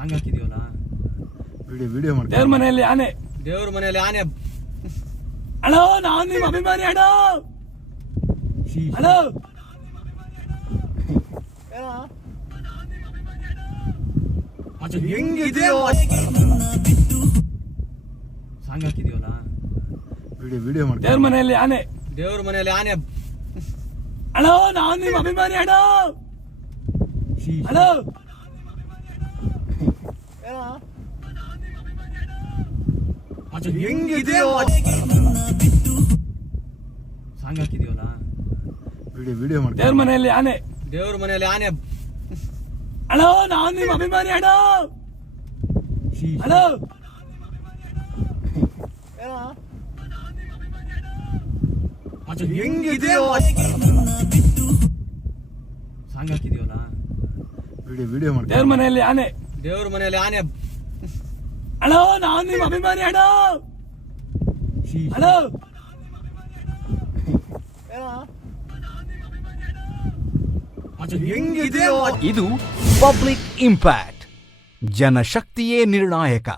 ಸಾಂಗ್ ಹಾಕಿದೀವಲ್ಲ video video ಮಾಡಿ ದೇವ್ರ ಮನೆಯಲ್ಲಿ ಆನೆ ದೇವ್ರ ಮನೆಯಲ್ಲಿ ಆನೆ ಹಲೋ ನಾನ್ ನಿಮ್ ಅಭಿಮಾನಿ ಅಣ್ಣ ಹಲೋ ಸಾಂಗ್ ಹಾಕಿದೀವಲ್ಲ ವಿಡಿಯೋ ವಿಡಿಯೋ ಮಾಡಿ ದೇವ್ರ ಮನೆಯಲ್ಲಿ ಆನೆ ದೇವ್ರ ಮನೆಯಲ್ಲಿ ಆನೆ ಹಲೋ ನಾನ್ ನಿಮ್ ಅಭಿಮಾನಿ ಅಣ್ಣ ಹಲೋ 아, 저 연기 되어. 상기 되어 나. 물려 물려 말. 내 얼마나 안 해. 내 얼마나 안 해. 알아, 나 언니 마비 많 해라. 알아. 아, 저 연기 되어. 상기 되어 나. 물려 물려 말. 내 얼마나 안 해. ದೇವ್ರ ಮನೆಯಲ್ಲಿ ಆನೆ ಹಲೋ ನಾನ್ ನಿಮ್ ಅಭಿಮಾನಿ ಅಣ್ಣ ಹಲೋ ಇದು ಪಬ್ಲಿಕ್ ಇಂಪ್ಯಾಕ್ಟ್ ಜನಶಕ್ತಿಯೇ ನಿರ್ಣಾಯಕ